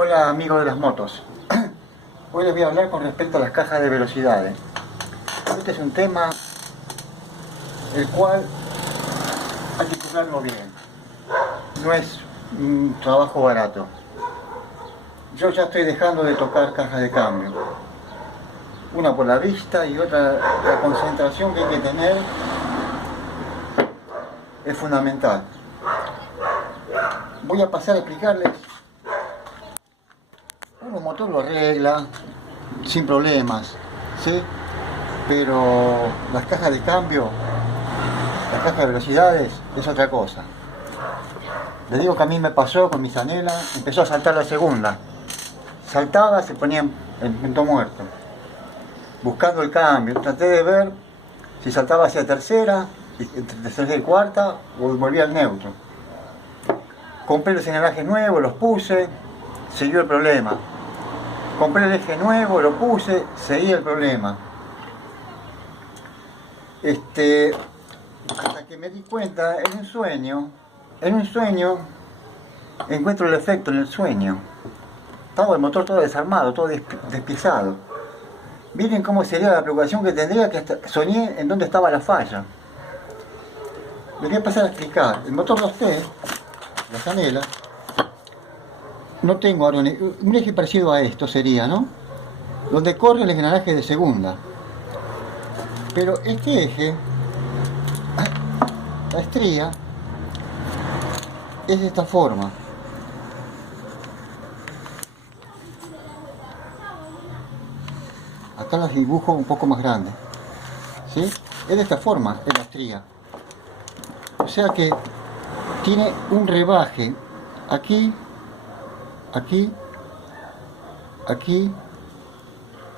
Hola amigos de las motos. Hoy les voy a hablar con respecto a las cajas de velocidades. Este es un tema el cual hay que tocarlo bien. No es un trabajo barato. Yo ya estoy dejando de tocar cajas de cambio. Una por la vista y otra la concentración que hay que tener es fundamental. Voy a pasar a explicarles. Un motor lo arregla sin problemas, ¿sí? Pero las cajas de cambio, las cajas de velocidades, es otra cosa. Les digo que a mí me pasó con mi Zanela, empezó a saltar la segunda. Saltaba, se ponía en punto muerto. Buscando el cambio, traté de ver si saltaba hacia tercera, entre tercera y cuarta, o volvía al neutro. Compré los engranajes nuevos, los puse, siguió el problema. Compré el eje nuevo, lo puse, seguía el problema. Hasta que me di cuenta, en un sueño, encuentro el efecto en el sueño. Estaba el motor todo desarmado, todo despiezado. Miren cómo sería la preocupación que tendría, que hasta soñé en dónde estaba la falla. Les voy a pasar a explicar. El motor 2T, la Zanela, no tengo ahora un eje parecido a esto sería, ¿no? Donde corre el engranaje de segunda. Pero este eje, la estría, es de esta forma. Acá las dibujo un poco más grande, ¿sí? Es de esta forma, es la estría. O sea que tiene un rebaje aquí, aquí, aquí,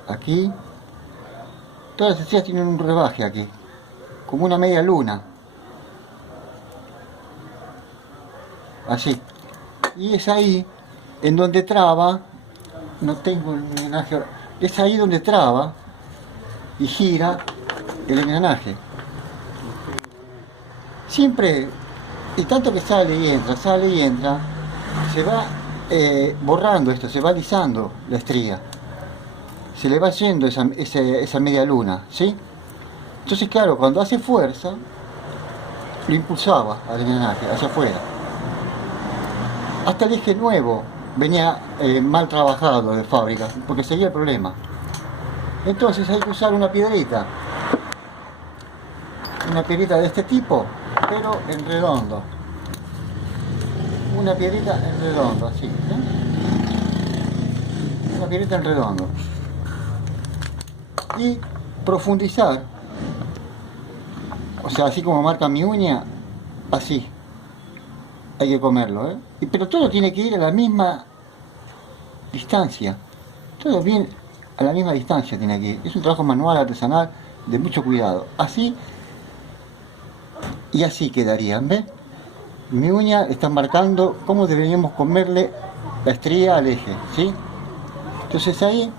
aquí. Todas las estrías tienen un rebaje aquí, como una media luna, así. Y es ahí en donde traba, no tengo el engranaje ahora, es ahí donde traba y gira el engranaje. Siempre, y tanto que sale y entra, se va borrando esto, se va alisando la estría. Se le va yendo esa media luna, ¿sí? Entonces, claro, cuando hace fuerza, lo impulsaba al engranaje hacia afuera. Hasta el eje nuevo venía mal trabajado de fábrica, porque seguía el problema. Entonces hay que usar una piedrita de este tipo, pero en redondo. Una piedrita en redondo, así, ¿eh? Una piedrita en redondo. Y profundizar, o sea, así como marca mi uña, así hay que comerlo, ¿eh? Pero todo tiene que ir a la misma distancia, todo bien a la misma distancia tiene que ir. Es un trabajo manual, artesanal, de mucho cuidado, así y así quedarían, ¿ves? Mi uña está marcando cómo deberíamos comerle la estría al eje, ¿sí? Entonces ahí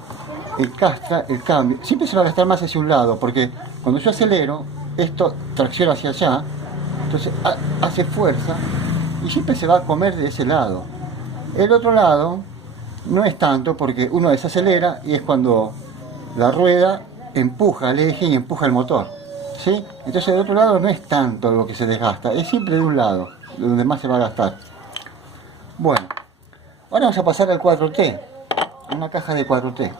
el cambio, siempre se va a gastar más hacia un lado, porque cuando yo acelero, esto tracciona hacia allá, entonces hace fuerza y siempre se va a comer de ese lado. El otro lado no es tanto, porque uno desacelera y es cuando la rueda empuja el eje y empuja el motor, ¿sí? Entonces del otro lado no es tanto lo que se desgasta, es siempre de un lado, donde más se va a gastar. Bueno, ahora vamos a pasar al 4T, una caja de 4T.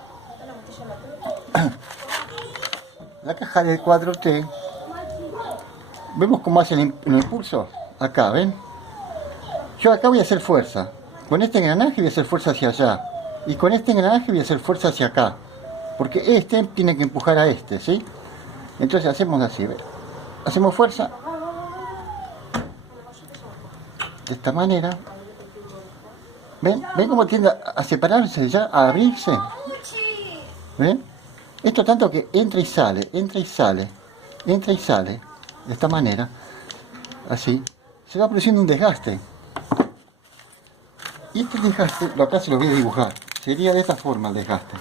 La caja de 4T, vemos cómo hace el impulso, acá, ¿ven? Yo acá voy a hacer fuerza, con este engranaje voy a hacer fuerza hacia allá, y con este engranaje voy a hacer fuerza hacia acá, porque este tiene que empujar a este, ¿sí? Entonces hacemos así, ¿ven? Hacemos fuerza, de esta manera, ¿ven? ¿Ven cómo tiende a separarse ya, a abrirse? ¿Ven? Esto tanto que entra y sale, entra y sale, entra y sale, de esta manera, así, se va produciendo un desgaste. Y este desgaste, acá se lo voy a dibujar, sería de esta forma el desgaste.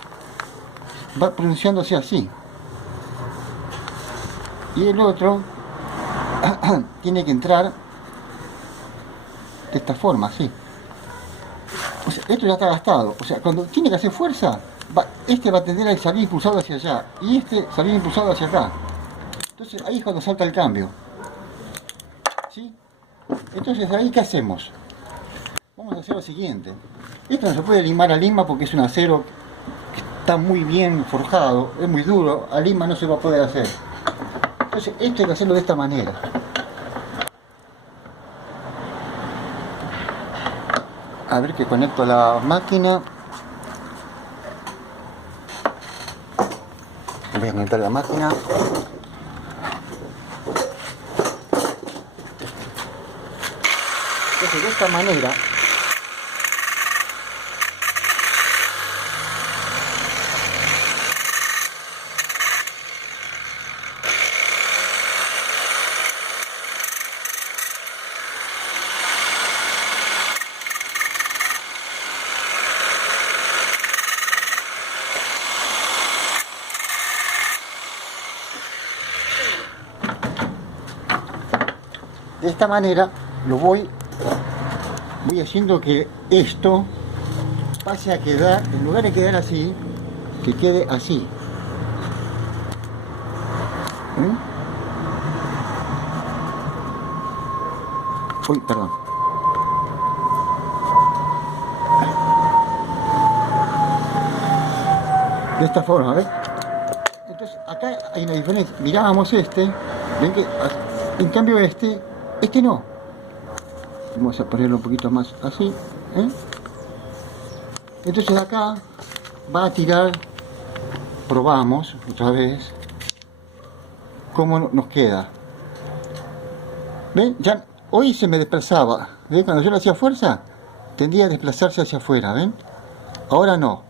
Va pronunciándose así. Y el otro tiene que entrar de esta forma, así. O sea, esto ya está gastado. O sea, cuando tiene que hacer fuerza, este va a tender a salir impulsado hacia allá y este salir impulsado hacia acá. Entonces ahí es cuando salta el cambio. ¿Sí? Entonces ahí, ¿qué hacemos? Vamos a hacer lo siguiente. Esto no se puede limar a lima porque es un acero que está muy bien forjado, es muy duro, a lima no se va a poder hacer. Entonces esto hay que hacerlo de esta manera. A ver, que conecto la máquina. Voy a conectar la máquina. Entonces de esta manera lo voy haciendo que esto pase a quedar, en lugar de quedar así, que quede así. Uy, perdón. De esta forma, ¿ves? Entonces acá hay una diferencia. Mirábamos este, ven que en cambio este no. Vamos a ponerlo un poquito más así, ¿eh? Entonces acá va a tirar, probamos otra vez cómo nos queda. ¿Ven? Ya hoy se me desplazaba, ¿ven? Cuando yo le hacía fuerza tendía a desplazarse hacia afuera, ¿ven? Ahora no.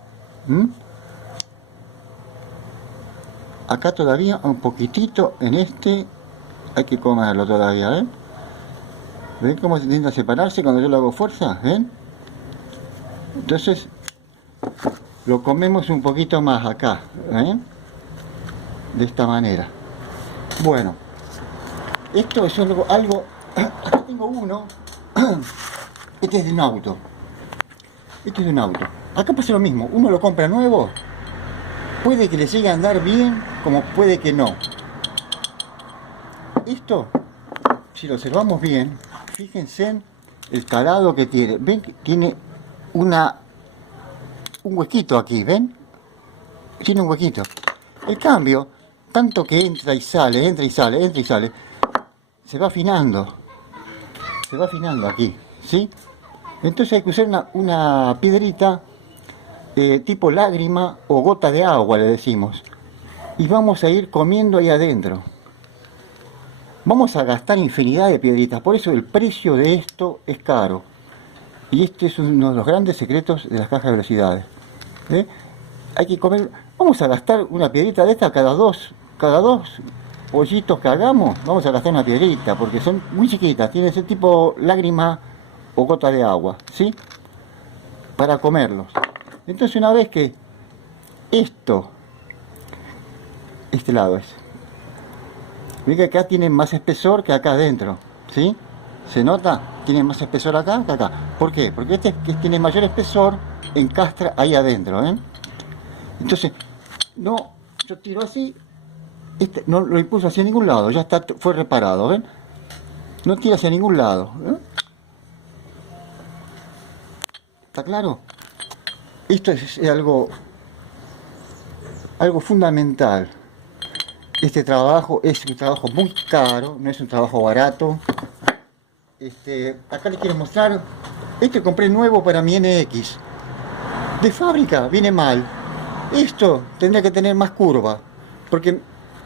Acá todavía un poquitito en este hay que comerlo todavía, ¿ven? ¿Ven cómo se tiende a separarse cuando yo le hago fuerza? ¿Ven? Entonces lo comemos un poquito más acá, ¿ven? De esta manera. Bueno, esto es algo acá tengo uno. Este es de un auto. Este es de un auto. Acá pasa lo mismo, uno lo compra nuevo, puede que le llegue a andar bien, como puede que no. Esto, si lo observamos bien, fíjense en el calado que tiene. ¿Ven que tiene un huequito aquí? ¿Ven? Tiene un huequito. El cambio, tanto que entra y sale, entra y sale, entra y sale, se va afinando. Se va afinando aquí, ¿sí? Entonces hay que usar una piedrita tipo lágrima o gota de agua, le decimos. Y vamos a ir comiendo ahí adentro. Vamos a gastar infinidad de piedritas, por eso el precio de esto es caro. Y este es uno de los grandes secretos de las cajas de velocidades. Hay que comer, vamos a gastar una piedrita de esta cada dos pollitos que hagamos, vamos a gastar una piedrita, porque son muy chiquitas, tienen ese tipo lágrima o gota de agua, ¿sí? Para comerlos. Entonces una vez que esto, este lado es, ven que acá tienen más espesor que acá adentro, ¿sí? ¿Se nota? Tiene más espesor acá que acá. ¿Por qué? Porque este que tiene mayor espesor encastra ahí adentro, ¿ven? Entonces, no, yo tiro así, este no lo impulso hacia ningún lado, ya está, fue reparado, ¿ven? No tira hacia ningún lado, ¿eh? ¿Está claro? Esto es algo fundamental. Este trabajo es un trabajo muy caro, no es un trabajo barato. Acá les quiero mostrar, este compré nuevo para mi NX. De fábrica viene mal. Esto tendría que tener más curva, porque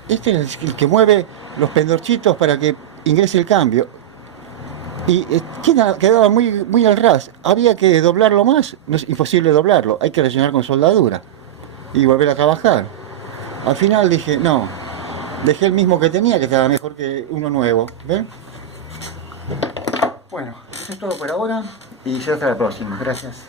este es el que mueve los pendorchitos para que ingrese el cambio. Y quedaba muy al ras. Había que doblarlo más, no es imposible doblarlo, hay que rellenar con soldadura y volver a trabajar. Al final dije, no, dejé el mismo que tenía, que estaba mejor que uno nuevo. ¿Ven? Bueno, eso es todo por ahora y será hasta la próxima. Gracias.